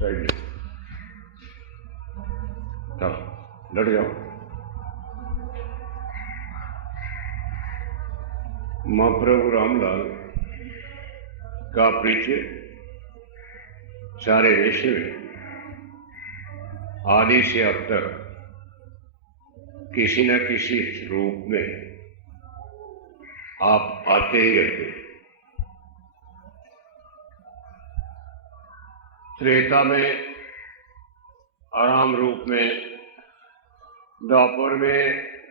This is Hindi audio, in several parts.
साइड लड़ जाओ। महाप्रभु रामलाल का परिचय सारे विश्व में आदि से अब तक किसी न किसी रूप में आप आते ही रहते। त्रेता में आराम रूप में, द्वापर में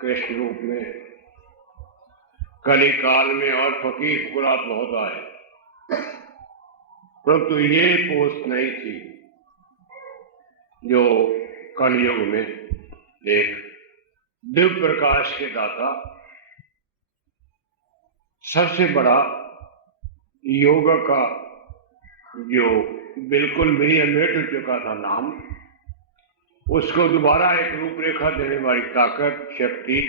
कृष्ण रूप में, कली काल में और फकीर फुकरात बहुत आए, परंतु ये पोस्ट नहीं थी जो कलयुग में एक दिव्य प्रकाश के दाता, सबसे बड़ा योग का जो बिल्कुल भी मिट चुका था नाम, उसको दोबारा एक रूपरेखा देने वाली ताकत, शक्ति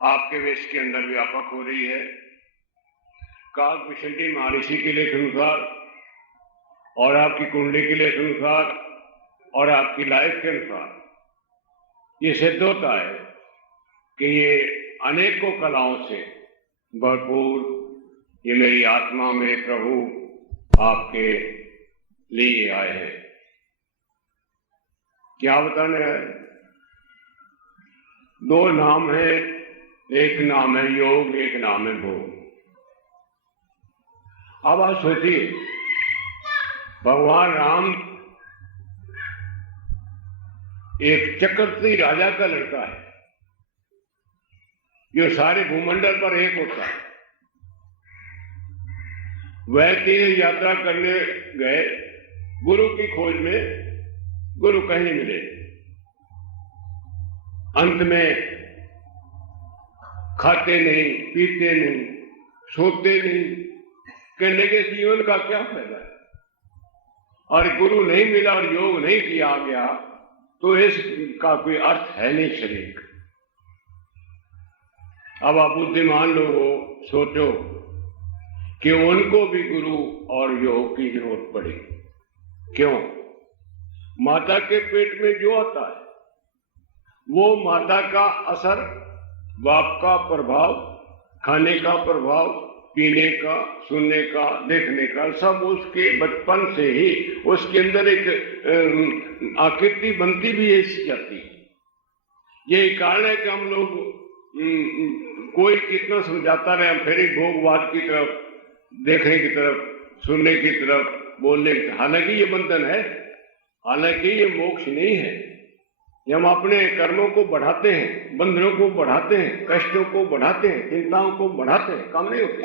आपके वेश के अंदर व्यापक हो रही है। काक विशंति महर्षि के लेख अनुसार और आपकी कुंडली के लेख अनुसार और आपकी लाइफ के अनुसार ये सिद्ध होता है कि ये अनेकों कलाओं से भरपूर ये मेरी आत्मा में प्रभु आपके लिए आए हैं। क्या बताने है? दो नाम है, एक नाम है योग, एक नाम है भोग। अब आप सोचिए, भगवान राम एक चक्रवर्ती राजा का लड़का है जो सारे भूमंडल पर एक होता है। वह तीर्थ यात्रा करने गए, गुरु की खोज में, गुरु कहीं नहीं मिले। अंत में खाते नहीं, पीते नहीं, सोते नहीं, कहने के जीवन का क्या फायदा है? और गुरु नहीं मिला और योग नहीं किया गया तो इसका कोई अर्थ है नहीं शरीर। अब आप बुद्धिमान लोगों सोचो कि उनको भी गुरु और योग की जरूरत पड़ी। क्यों? माता के पेट में जो आता है वो माता का असर, बाप का प्रभाव, खाने का प्रभाव, पीने का, सुनने का, देखने का, सब उसके बचपन से ही उसके अंदर एक आकृति बनती भी ऐसी जाती है। यही कारण है कि हम लोग कोई कितना समझाता रहे, हम फिर ही भोगवाद की तरफ, देखने की तरफ, सुनने की तरफ, बोलने की। हालांकि ये बंधन है, हालांकि ये मोक्ष नहीं है। ये हम अपने कर्मों को बढ़ाते हैं, बंधनों को बढ़ाते हैं, कष्टों को बढ़ाते हैं, चिंताओं को बढ़ाते हैं, कम नहीं होते।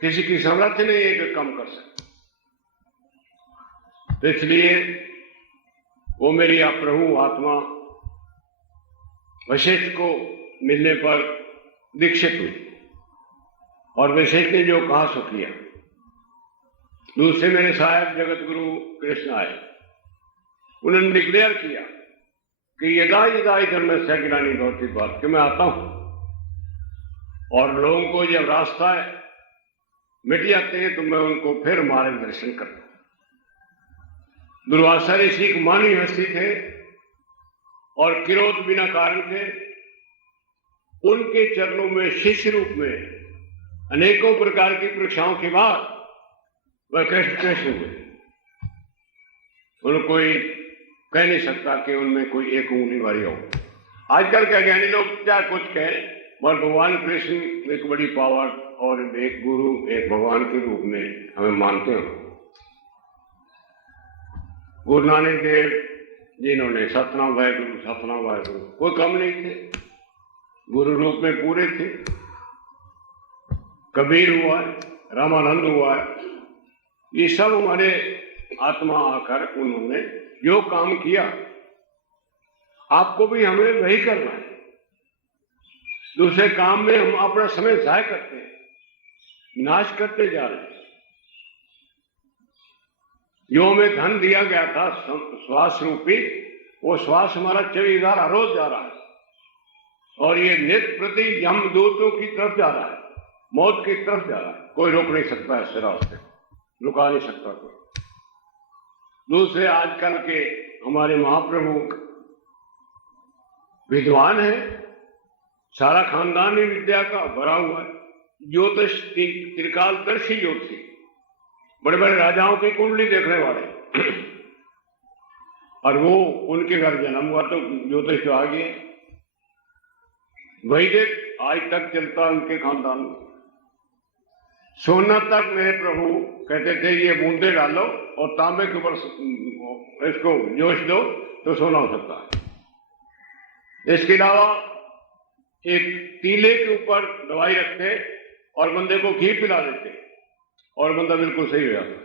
किसी की सामर्थ्य नहीं है कि कम कर सकते। तो इसलिए वो मेरी आप प्रभु आत्मा वशिष्ठ को मिलने पर दीक्षित हुई और वशिष्ठ ने जो कहा सो किया। दूसरे मेरे साहब जगत गुरु कृष्ण आए, उन्होंने डिक्लेयर किया कि यदा यदा धर्म से ज्ञानी भवति बात कि मैं आता हूं और लोगों को जब रास्ता मिट जाते हैं तो मैं उनको फिर मार्गदर्शन करता हूं। दुर्वासा ऋषि एक मानी हस्ती थे और किरोध बिना कारण थे। उनके चरणों में शिष्य रूप में अनेकों प्रकार की परीक्षाओं के बाद वह कृष्ण हुए। उनको कोई कह नहीं सकता कि उनमें कोई एक उंगली वाली हो। आजकल के ज्ञानी लोग क्या कुछ कहें, पर भगवान कृष्ण एक बड़ी पावर और एक गुरु, एक भगवान के रूप में हमें मानते हो। गुरु नानक देव जिन्होंने सतनाम वाहेगुरु, सतनाम वाहेगुरु, कोई कम नहीं थे, गुरु रूप में पूरे थे। कबीर हुआ, रामानंद हुआ, ये सब हमारे आत्मा आकर उन्होंने जो काम किया, आपको भी हमें वही करना है। दूसरे काम में हम अपना समय जाया करते हैं, नाश करते जा रहे हैं। जो हमें धन दिया गया था श्वास रूपी, वो श्वास हमारा 24,000 रोज जा रहा है और ये नित्य प्रति यमदूतों की तरफ जा रहा है, मौत की तरफ जा रहा है। कोई रोक नहीं सकता, इस रास्ते रुका नहीं सकता कोई। दूसरे आजकल के हमारे महाप्रभु विद्वान है, सारा खानदान ही विद्या का भरा हुआ है, ज्योतिष त्रिकालदर्शी ज्योतिषी, बड़े बड़े राजाओं की कुंडली देखने वाले और वो उनके घर जन्म हुआ तो ज्योतिष तो आ गया। वैदिक आज तक चलता उनके खानदान में। सोना तक मेरे प्रभु कहते थे ये बूंदे डालो और तांबे के ऊपर इसको जोश दो तो सोना हो सकता है। इसके अलावा एक तीले के ऊपर दवाई रखते और बंदे को घी पिला देते और बंदा बिल्कुल सही हो जाता।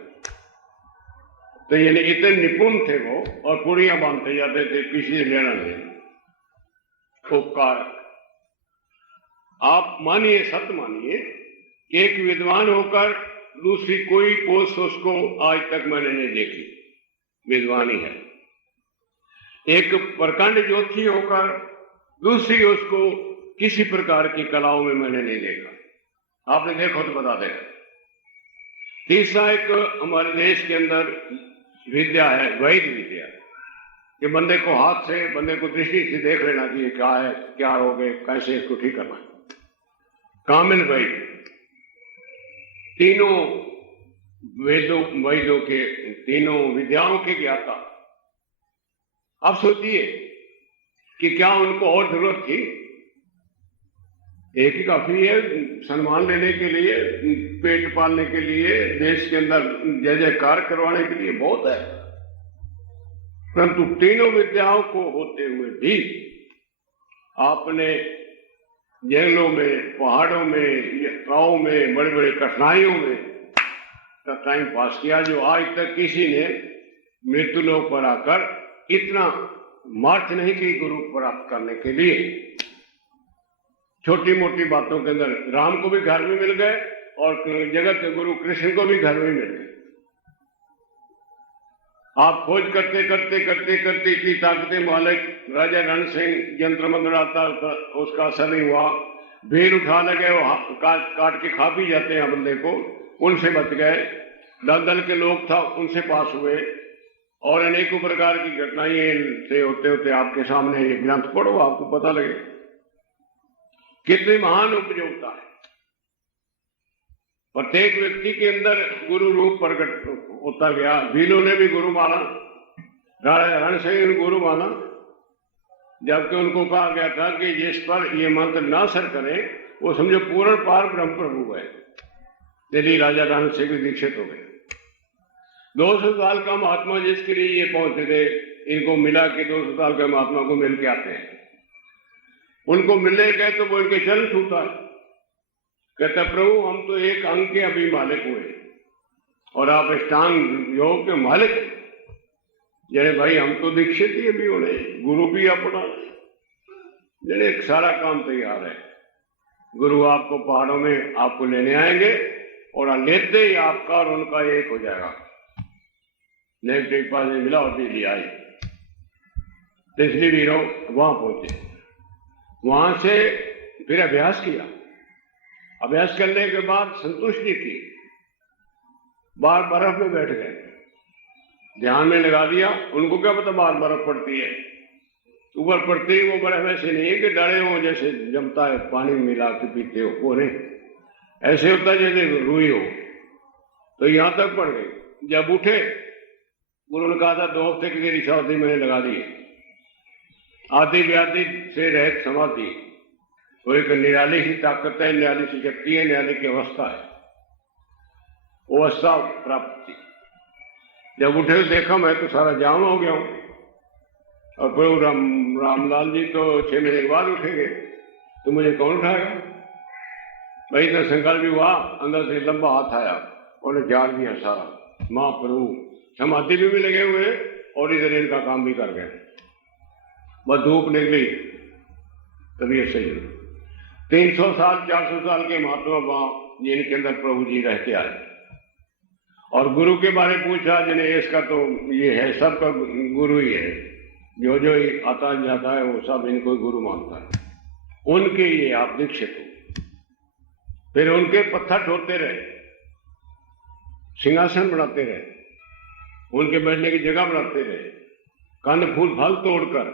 तो यानी इतने निपुण थे वो, और पुड़ियां बांधते जाते थे, किसी से लेना नहीं। उपकार आप मानिए, सत्य मानिए, एक विद्वान होकर दूसरी कोई पोस्ट उसको आज तक मैंने नहीं देखी, विद्वान ही है। एक प्रकांड ज्योतिषी होकर दूसरी उसको किसी प्रकार की कलाओं में मैंने नहीं देखा। आपने देखो तो बता देगा। तीसरा एक हमारे देश के अंदर विद्या है, वैद्य विद्या, कि बंदे को हाथ से, बंदे को दृष्टि से देख लेना चाहिए क्या है, क्या रोग है, कैसे इसको ठीक करना है। कामिल वैद्य, तीनों वैद्यों के, तीनों विद्याओं के ज्ञाता। अब सोचिए कि क्या उनको और जरूरत थी? एक ही काफी है सम्मान लेने के लिए, पेट पालने के लिए, देश के अंदर जय जयकार करवाने के लिए बहुत है। परंतु तीनों विद्याओं को होते हुए भी आपने जंगलों में, पहाड़ों में, गांवों में, बड़े बड़े कठिनाइयों में का टाइम पास किया, जो आज तक किसी ने मृत्युलोक पर आकर इतना मार्च नहीं की गुरु प्राप्त करने के लिए। छोटी मोटी बातों के अंदर राम को भी घर में मिल गए और जगत के गुरु कृष्ण को भी घर में मिल गए। आप खोज करते करते करते करते इतनी ताकतें मालिक राजा रण सिंह यंत्र मंत्र आता, उसका असर नहीं हुआ। भीड़ उठा लगे, वो काट के खा पी जाते हैं बंदे को, उनसे बच गए। दल दल के लोग था, उनसे पास हुए, और अनेकों प्रकार की घटनाएं से होते होते आपके सामने ये ग्रंथ पढ़ो, आपको पता लगे कितनी महान उपयोगिता है। प्रत्येक व्यक्ति के अंदर गुरु रूप प्रकट होता गया। भीलों ने भी गुरु माना, राजा रण सिंह ने गुरु माना, जबकि उनको कहा गया था कि जिस पर ये मंत्र ना असर करे वो समझो पूर्ण पार ब्रह्म प्रभु है। दिल्ली राजा रण सिंह दीक्षित हो गए। 200 साल का महात्मा जिसके लिए ये पहुंचे थे, इनको मिला कि 200 साल के महात्मा को मिल के आते हैं। उनको मिलने गए तो वो इनके चरण छूटा, कहता प्रभु हम तो एक अंग के अभी मालिक हुए और आप अष्टांग योग के मालिक। जने भाई हम तो दीक्षित ही अभी होने, गुरु भी अपना, जने सारा काम तैयार है। गुरु आपको पहाड़ों में आपको लेने आएंगे और लेते ही आपका और उनका एक हो जाएगा। नेगेटिव पास मिला और बिजली आई। तो इसलिए वीरों वहां पहुंचे, वहां से फिर अभ्यास किया। अभ्यास करने के बाद संतुष्टि की, बाहर बर्फ में बैठ गए, ध्यान में लगा दिया। उनको क्या पता बाहर बर्फ पड़ती है, ऊपर पड़ते ही वो बर्फ ऐसे नहीं है कि डरे हो जैसे जमता है पानी मिला के पीते हो, वो नहीं, ऐसे होता है जैसे रुई हो। तो यहां तक पड़ गई। जब उठे गुरु ने कहा था 2 हफ्ते की तेरी सावधि मैंने लगा दी। आदि व्याधि से रहित समाधि, वो एक निराली सी ताकत है, निराली सी शक्ति है, निराली की अवस्था है, वो अवस्था प्राप्त थी। जब उठे तो देखा मैं तो सारा जाम हो गया हूं, और प्रभु रामलाल जी तो 6 महीने के बाद उठेंगे, तो मुझे कौन उठाएगा भाई। इतना संकल्प भी हुआ, अंदर से लंबा हाथ आया और जाल दिया सारा। माँ प्रभु समाधि भी लगे हुए और इधर इनका काम भी कर गए। बस धूप निकली तबीयत सही हुई। 300 साल 400 साल के महात्मा वहां जिनके अंदर प्रभु जी रह के आए और गुरु के बारे में पूछा, जिन्हें इसका तो ये है, सबका गुरु ही है, जो जो आता जाता है वो सब इनको गुरु मानता है, उनके ये आप दीक्षित हो। फिर उनके पत्थर ढोते रहे, सिंहासन बनाते रहे, उनके बैठने की जगह बनाते रहे, कंद फूल फल तोड़कर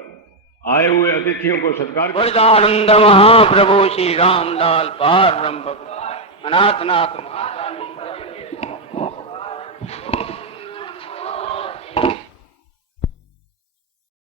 आए हुए अतिथियों को सत्कार वरदानंद महाप्रभु श्री रामलाल पार ब्रह्म अनाथ नाथ